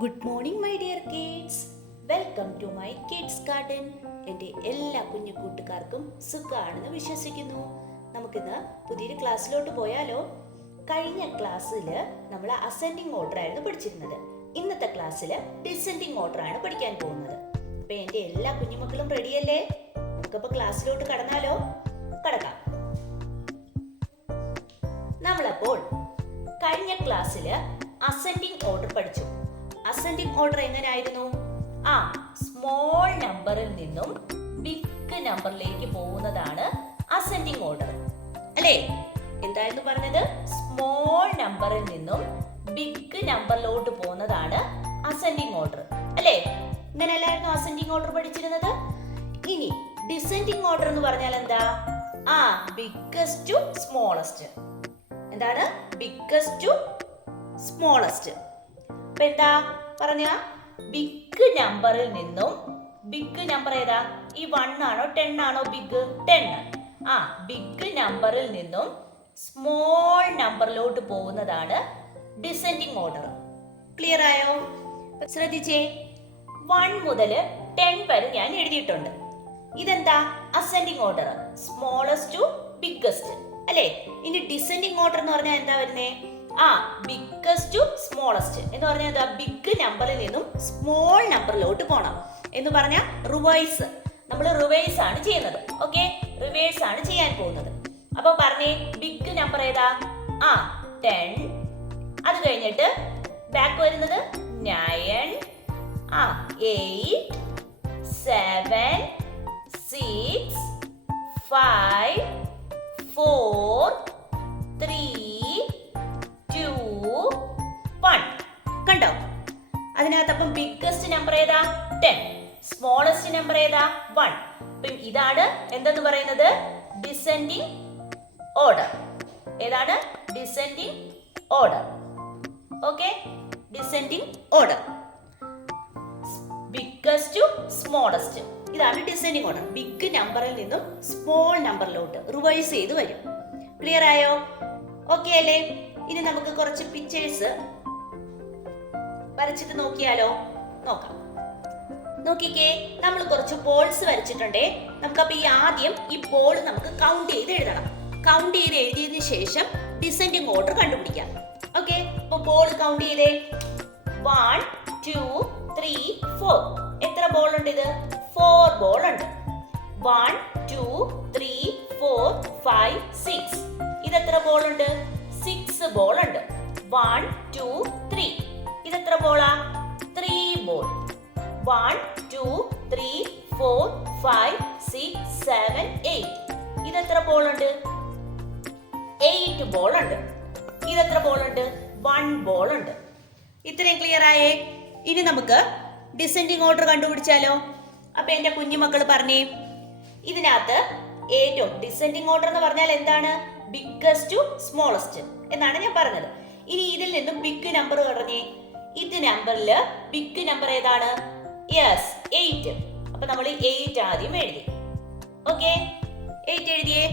Good morning my dear kids. Welcome to my kids garden. എൻ്റെ എല്ലാ കുഞ്ഞു കൂട്ടുകാർക്കും സുഖമാണെന്ന് വിശ്വസിക്കുന്നു. നമുക്കിന്ന് പുതിയൊരു ക്ലാസ്സിലോട്ട് പോയാലോ? കഴിഞ്ഞ ക്ലാസ്സിൽ നമ്മൾ അസെൻഡിങ് ഓർഡർ ആയിരുന്നു പഠിച്ചിരുന്നത്. ഇന്നത്തെ ക്ലാസ്സിൽ ഡിസെൻഡിങ് ഓർഡർ ആണ് പഠിക്കാൻ പോകുന്നത്. അപ്പൊ എൻ്റെ എല്ലാ കുഞ്ഞുമക്കളും റെഡിയല്ലേ? നമുക്കപ്പോൾ ക്ലാസ്സിലോട്ട് കടന്നാലോ? കടക്കാം. നമ്മളപ്പോൾ കഴിഞ്ഞ ക്ലാസ്സിൽ അസെൻഡിങ് ഓർഡർ പഠിച്ചു. അസെൻഡിങ് ഓർഡർ എങ്ങനെയായിരുന്നു? സ്മോൾ നമ്പറിൽ നിന്നും ബിഗ് നമ്പറിലേക്ക് പോകുന്നതാണ് അസെൻഡിങ് ഓർഡർ, അല്ലേ? എന്തായിരുന്നു പറഞ്ഞത്? സ്മോൾ നമ്പറിൽ നിന്നും ബിഗ് നമ്പറിലോട്ട് പോകുന്നതാണ് അസെൻഡിങ് ഓർഡർ, അല്ലേ? ഇങ്ങനെയല്ലായിരുന്നു അസെൻഡിങ് ഓർഡർ പഠിച്ചിരുന്നത്. ഇനി ഡിസെൻഡിങ് ഓർഡർ എന്ന് പറഞ്ഞാൽ എന്താ? Biggest to smallest. എന്താണ്? Biggest to smallest. അപ്പൊ എന്താ പറഞ്ഞ? ബിഗ് നമ്പറിൽ നിന്നും ബിഗ് നമ്പർ ഏതാ? ഈ 1 ആണോ 10 ആണോ ബിഗ്? 10. ബിഗ് നമ്പറിൽ നിന്നും സ്മോൾ നമ്പറിലോട്ട് പോകുന്നതാണ് ഡിസെൻഡിങ് ഓർഡർ. ക്ലിയർ ആയോ? ശ്രദ്ധിച്ചേ, 1 മുതൽ 10 വരെ ഞാൻ എഴുതിയിട്ടുണ്ട്. ഇതെന്താ? Ascending order, smallest to biggest, അല്ലേ? ഇനി ഡിസെൻഡിങ് ഓർഡർ എന്ന് പറഞ്ഞാൽ എന്താ വരുന്നേ? ബിഗ്ഗസ്റ്റ് ടു സ്മോളസ്റ്റ് എന്ന് പറഞ്ഞാൽ എന്താ? ബിഗ് നമ്പറിൽ നിന്നും സ്മോൾ നമ്പറിലോട്ട് പോണം എന്ന് പറഞ്ഞാൽ റിവേഴ്സ്. നമ്മൾ റിവേഴ്സ് ആണ് ചെയ്യുന്നത്. ഓക്കെ, റിവേഴ്സ് ആണ് ചെയ്യാൻ പോകുന്നത്. അപ്പൊ പറഞ്ഞേ, ബിഗ് നമ്പർ ഏതാ? 10. അത് കഴിഞ്ഞിട്ട് ബാക്ക് വരുന്നത് 9, 8, 7, 6, 5, 4, 3, 2, 1. കണ്ടോ? അതിനകത്തപ്പം ബിഗ്ഗസ്റ്റ് നമ്പർ ഏതാ? 10. സ്മോളസ്റ്റ് നമ്പർ ഏതാ? 1. അപ്പം ഇതാണ് എന്തെന്ന് പറയുന്നത്? Descending order. ഏതാണ്? Descending order. Okay, descending order. Biggest to smallest, ഇതാണ് ഡിസെൻഡിങ് ഓർഡർ. ബിഗ് നമ്പറിൽ നിന്നും സ്മോൾ നമ്പറിലോട്ട് റിവൈസ് ചെയ്ത് വരും. ക്ലിയർ ആയോ? ഓക്കെ അല്ലേ? ഇനി നമുക്ക് കുറച്ച് പിക്ചേഴ്സ് വരച്ചിട്ട് നോക്കിയാലോ? നോക്കാം. നോക്കിക്കേ, നമ്മൾ കുറച്ച് ബോൾസ് വരച്ചിട്ടുണ്ടേ. നമുക്കപ്പോ ആദ്യം ഈ ബോൾ നമുക്ക് കൗണ്ട് ചെയ്ത് എഴുതണം. കൗണ്ട് ചെയ്ത് എഴുതിയതിനു ശേഷം ഡിസെൻഡിങ് ഓർഡർ കണ്ടുപിടിക്കാം. ഓക്കെ, അപ്പൊ ബോൾ കൗണ്ട് ചെയ്തേ. 1, 2, 3, 4. എത്ര ബോൾ ഉണ്ട്? ഇത് 4 ബോൾ ഉണ്ട്. 1, 2, 3, 4, 5, 6. ഇതെത്ര ബോൾ ഉണ്ട്? 6 ബോൾ ഉണ്ട്. 1, 2, 3. ഇതെത്ര ബോളാ? 3 ബോൾ. 1, 2, 3, 4, 5, 6, 7, 8. ഇതെത്ര ബോൾ ഉണ്ട്? 8 ബോൾ ഉണ്ട്. ഇതെത്ര ബോൾ ഉണ്ട്? 1 ബോൾ ഉണ്ട്. ഇത്രയും ക്ലിയർ ആയേ? ഇനി നമുക്ക് ഡിസെൻഡിങ് ഓർഡർ കണ്ടുപിടിച്ചാലോ? അപ്പൊ എന്റെ കുഞ്ഞുമക്കൾ പറഞ്ഞേ, ഇതിനകത്ത് ഏറ്റവും ഡിസെൻഡിങ് ഓർഡർ എന്ന് പറഞ്ഞാൽ എന്താണ്? ബിഗ്ഗസ്റ്റ് ടു സ്മോളസ്റ്റ് എന്നാണ് ഞാൻ പറഞ്ഞത്. ഇനി ഇതിൽ നിന്നും ബിഗ് നമ്പർ പറഞ്ഞേ. ഇത് നമ്പറില് ബിഗ് നമ്പർ ഏതാണ്? യെസ്, 8. അപ്പൊ നമ്മൾ 8 ആദ്യം എഴുതി. ഓക്കെ, 8 എഴുതിയേ.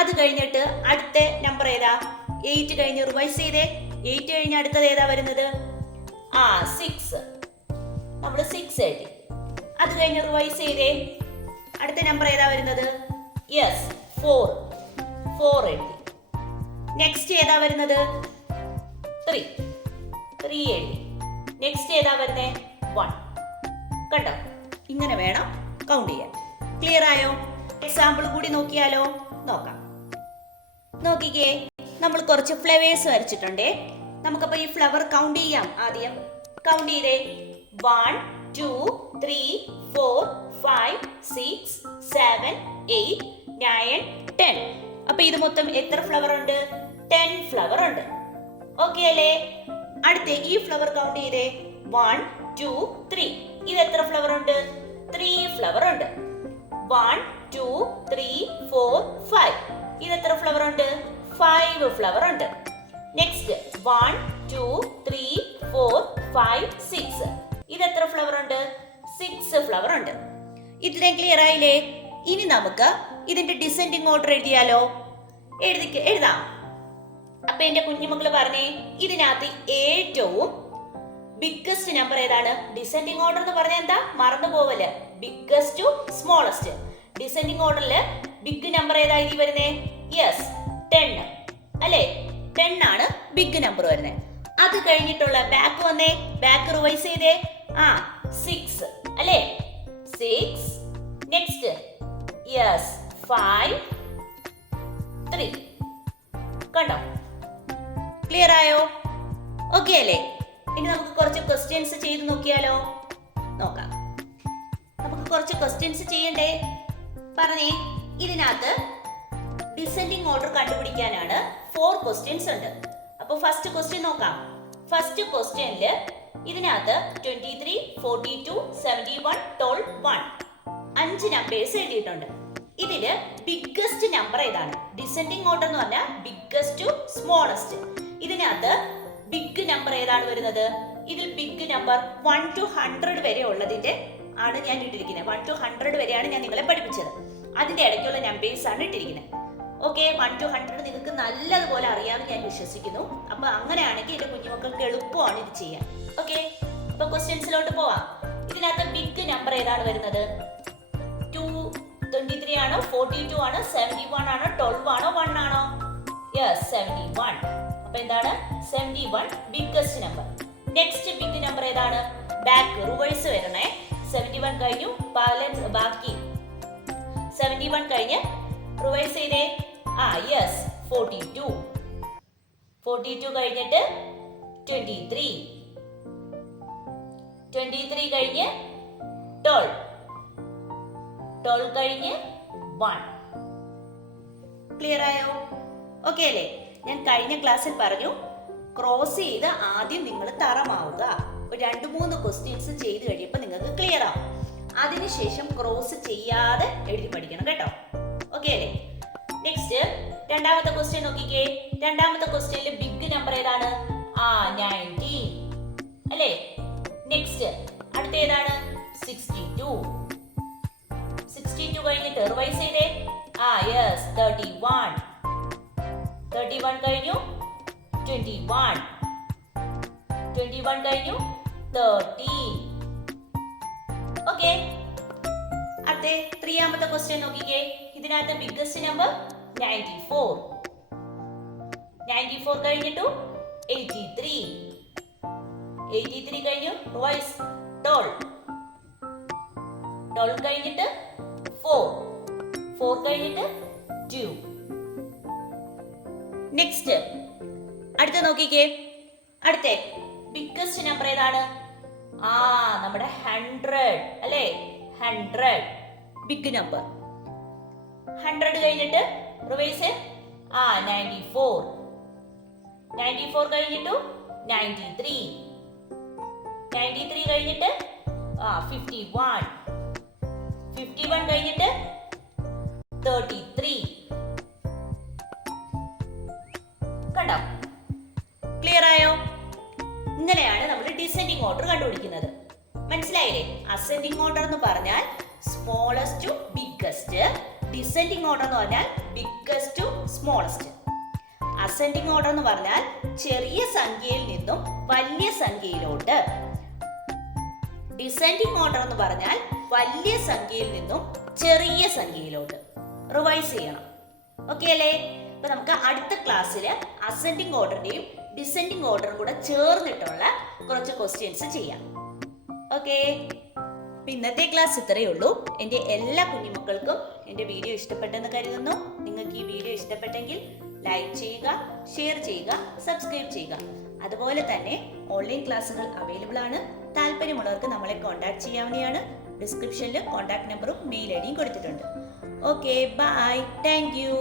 അത് കഴിഞ്ഞിട്ട് അടുത്ത നമ്പർ ഏതാ? 8 കഴിഞ്ഞ് റിവൈസ് ചെയ്തേ. 8 കഴിഞ്ഞ് അടുത്തത് ഏതാ വരുന്നത്? 6. നമ്മൾ 6 എഴുതി. അത് കഴിഞ്ഞ് റിവൈസ് ചെയ്തേ. അടുത്ത നമ്പർ ഏതാ വരുന്നത്? യെസ്, 4 എഴുതി. നെക്സ്റ്റ് ഏതാ വരുന്നത്? 3 എഴുതി. നെക്സ്റ്റ് ഏതാ വരുന്നേ? 1. കണ്ടോ? ഇങ്ങനെ വേണം കൗണ്ട് ചെയ്യാൻ. ക്ലിയർ ആയോ? എക്സാമ്പിൾ കൂടി നോക്കിയാലോ? നോക്കാം. നോക്കിക്കേ, നമ്മൾ കുറച്ച് ഫ്ലവേഴ്സ് വരച്ചിട്ടുണ്ടേ. നമുക്കപ്പോ ഈ ഫ്ലവർ കൗണ്ട് ചെയ്യാം. ആദ്യം കൗണ്ട് ചെയ്തേ. 1, 2, 3, 4, 5, 6, 7, 8, 9, 10. അപ്പൊ ഇത് മൊത്തം എത്ര ഫ്ലവർ ഉണ്ട്? 10 ഫ്ലവർ ഉണ്ട്. ഓക്കെ അല്ലേ? അടുത്ത ഈ ഫ്ലവർ കൗണ്ട് ചെയ്തേ. 1, 2, 3. ഇത് എത്ര ഫ്ലവർ ഉണ്ട്? 3 ഫ്ലവർ ഉണ്ട്. 1, 2, 3, 4, 5. ഇത് എത്ര ഫ്ലവർ ഉണ്ട്? 5 ഫ്ലവർ ഉണ്ട്. നെക്സ്റ്റ് 1, 2, 3, 4, 5, 6. ഇത് എത്ര ഫ്ലവർ ഉണ്ട്? 6 ഫ്ലവർ ഉണ്ട്. ഇത്രയും ക്ലിയർ ആയില്ലേ? ഇനി നമുക്ക് ഇതിന്റെ ഡിസെൻഡിങ് ഓർഡർ എഴുതിയാലോ? എഴുതാം. അപ്പൊ എന്റെ കുഞ്ഞുമക്കള് പറഞ്ഞേ, ഇതിനകത്ത് ഏറ്റവും ബിഗ്ഗസ്റ്റ് നമ്പർ ഏതാണ്? ഡിസെൻഡിങ് ഓർഡർ എന്ന് പറഞ്ഞാൽ എന്താ? മറന്നു പോവല്. Biggest to smallest. ഡിസെൻഡിങ് ഓർഡറിൽ ബിഗ് നമ്പർ ഏതാ ഇതിൽ വരുന്നേ? യെസ്, 10 അല്ലേ? 10 ആണ് ബിഗ് നമ്പർ വരുന്നത്. അത് കഴിഞ്ഞിട്ടുള്ള ബാക്ക് വന്നേ, ബാക്ക് റിവൈസ് ചെയ്തേ. 6 അല്ലേ? 6. Next yes 5 3. കണ്ടോ? ക്ലിയർ ആയോ? ഓക്കെ അല്ലേ? ഇനി നമുക്ക് കുറച്ച് ക്വസ്റ്റ്യൻസ് ചെയ്ത് നോക്കിയാലോ? നോക്കാം. നമുക്ക് കുറച്ച് ക്വസ്റ്റ്യൻസ് ചെയ്യണ്ടേ? പറഞ്ഞേ. ഇതിനകത്ത് ഡിസെൻഡിങ് ഓർഡർ കണ്ടുപിടിക്കാനാണ് 4 ക്വസ്റ്റ്യൻസ് ഉണ്ട്. അപ്പൊ ഫസ്റ്റ് ക്വസ്റ്റ്യൻ നോക്കാം. ഫസ്റ്റ് ക്വസ്റ്റ്യനില് ഇതിനകത്ത് 23, 42, 71, 12, 1 5 നമ്പേഴ്സ് എഴുതിയിട്ടുണ്ട്. ഇതില് ബിഗ്ഗസ്റ്റ് നമ്പർ ഏതാണ്? ഡിസെൻഡിങ് ഓർഡർ എന്ന് പറഞ്ഞാൽ ബിഗ്ഗസ്റ്റ് ടു സ്മോളസ്റ്റ്. ഇതിനകത്ത് ബിഗ് നമ്പർ ഏതാണ് വരുന്നത്? ഇതിൽ ബിഗ് നമ്പർ 1 to 100 വരെ ഉള്ളതിന്റെ ആണ് ഞാൻ ഇട്ടിരിക്കുന്നത്. 1 to 100 വരെയാണ് ഞാൻ നിങ്ങളെ പഠിപ്പിച്ചത്. അതിന്റെ ഇടയ്ക്കുള്ള നമ്പേഴ്സ് ആണ് ഇട്ടിരിക്കുന്നത്. ഓക്കെ, 1 to 100 നിങ്ങൾക്ക് നല്ലതുപോലെ അറിയാമെന്ന് ഞാൻ വിശ്വസിക്കുന്നു. അപ്പൊ അങ്ങനെയാണെങ്കിൽ എന്റെ കുഞ്ഞുമക്കൾക്ക് എളുപ്പമാണ് ഇത് ചെയ്യാൻ. ഓക്കെ, അപ്പൊ ക്വസ്റ്റ്യൻസിലോട്ട് പോവാം. ഇതിനകത്ത് ബിഗ് നമ്പർ ഏതാണ് വരുന്നത്? 23 ആണോ, 42 ആണോ, 71 ആണോ, 12 ആണോ, 1 ആണോ? യെസ്, 71. അപ്പൊ എന്താണ്? 71 biggest number. Next big number ഏതാണ്? ബാക്ക് റിവേഴ്സ് വരണേ. 71 കഴിഞ്ഞു, ബാക്കി 71 കഴിഞ്ഞ് റിവൈസ് ചെയ്തേ. യെസ് 42. 42 കഴിഞ്ഞിട്ട് 23. 23 കഴിഞ്ഞ് 12. 12 കഴിഞ്ഞ് 1. ക്ലിയർ ആയോ? ഓക്കെ അല്ലേ? ഞാൻ കഴിഞ്ഞ ക്ലാസ്സിൽ പറഞ്ഞു ക്രോസ് ചെയ്ത് ആദ്യം നിങ്ങൾ തറമാവുക. 2-3 ക്വസ്റ്റ്യൻസ് ചെയ്ത് കഴിയുമ്പോൾ നിങ്ങൾക്ക് ക്ലിയർ ആവും. അതിനുശേഷം ക്രോസ് ചെയ്യാതെ എഴുതി പഠിക്കണം കേട്ടോ. ഓക്കെ അല്ലേ? നെക്സ്റ്റ് രണ്ടാമത്തെ ക്വസ്റ്റ്യൻ നോക്കിക്കേ. രണ്ടാമത്തെ ക്വസ്റ്റ്യനിൽ ബിഗ് നമ്പർ ഏതാണ്? 19 അല്ലേ? നെക്സ്റ്റ് അടുത്ത ഏതാണ്? 62. 62 കഴിഞ്ഞിട്ട് റിവൈസ് ചെയ്തേ. യെസ് 31. 31 കഴിഞ്ഞു 21. 21 കഴിഞ്ഞു 13. ഓക്കെ, അടുത്ത 3-ാമത്തെ ക്വസ്റ്റ്യൻ നോക്കിക്കേ. ഇതിനകത്ത് ബിഗ്ഗസ്റ്റ് നമ്പർ 94. 94 കഴിഞ്ഞിട്ടു 83. 83 കഴിഞ്ഞു റിവൈസ് 12. 12 കഴിഞ്ഞിട്ട് 4. 4 കഴിഞ്ഞിട്ട് 2. നെക്സ്റ്റ് അടുത്ത നോക്കിക്കേ. അടുത്ത ബിഗ്ഗസ്റ്റ് നമ്പർ ഏതാണ്? നമ്മുടെ 100 അല്ലേ? 100 ബിഗ് നമ്പർ. 100 കഴിഞ്ഞിട്ട് റിവൈസ് 94. 94 കഴിഞ്ഞിട്ടു 93. 93 കഴിഞ്ഞിട്ട് 51. 51 കഴിഞ്ഞിട്ട് 33. കണ്ടോ? ക്ലിയർ ആയോ? ഇങ്ങനെയാണ് നമ്മൾ ഡിസെൻഡിങ് ഓർഡർ കണ്ടുപിടിക്കുന്നത്. മനസ്സിലായില്ലേ? അസെൻഡിങ് ഓർഡർ എന്ന് പറഞ്ഞാൽ smallest to biggest. Descending order എന്ന് പറഞ്ഞാൽ biggest to smallest. Ascending order എന്ന് പറഞ്ഞാൽ ചെറിയ സംഖ്യയിൽ നിന്നും വലിയ സംഖ്യയിലോട്ട്. ഡിസെൻഡിങ് ഓർഡർ എന്ന് പറഞ്ഞാൽ വലിയ സംഖ്യയിൽ നിന്നും ചെറിയ സംഖ്യയിലോട്ട്. റിവൈസ് ചെയ്യണം. ഓക്കെ അല്ലേ? അപ്പൊ നമുക്ക് അടുത്ത ക്ലാസ്സിൽ അസെൻഡിങ് ഓർഡറിന്റെയും ഡിസെൻഡിങ് ഓർഡറും കൂടെ ചേർന്നിട്ടുള്ള കുറച്ച് ക്വസ്റ്റ്യൻസ് ചെയ്യാം. ഓക്കെ, ഇന്നത്തെ ക്ലാസ് ഇത്രയേ ഉള്ളൂ. എൻ്റെ എല്ലാ കുഞ്ഞുമക്കൾക്കും എൻ്റെ വീഡിയോ ഇഷ്ടപ്പെട്ടെന്ന് കരുതുന്നു. നിങ്ങൾക്ക് ഈ വീഡിയോ ഇഷ്ടപ്പെട്ടെങ്കിൽ ലൈക്ക് ചെയ്യുക, ഷെയർ ചെയ്യുക, സബ്സ്ക്രൈബ് ചെയ്യുക. അതുപോലെ തന്നെ ഓൺലൈൻ ക്ലാസ്സുകൾ അവൈലബിൾ ആണ്. താല്പര്യമുള്ളവർക്ക് നമ്മളെ കോൺടാക്ട് ചെയ്യാവുന്നതാണ്. ഡിസ്ക്രിപ്ഷനിൽ കോൺടാക്ട് നമ്പറും മെയിൽ ഐഡിയും കൊടുത്തിട്ടുണ്ട്. Okay, bye, thank U.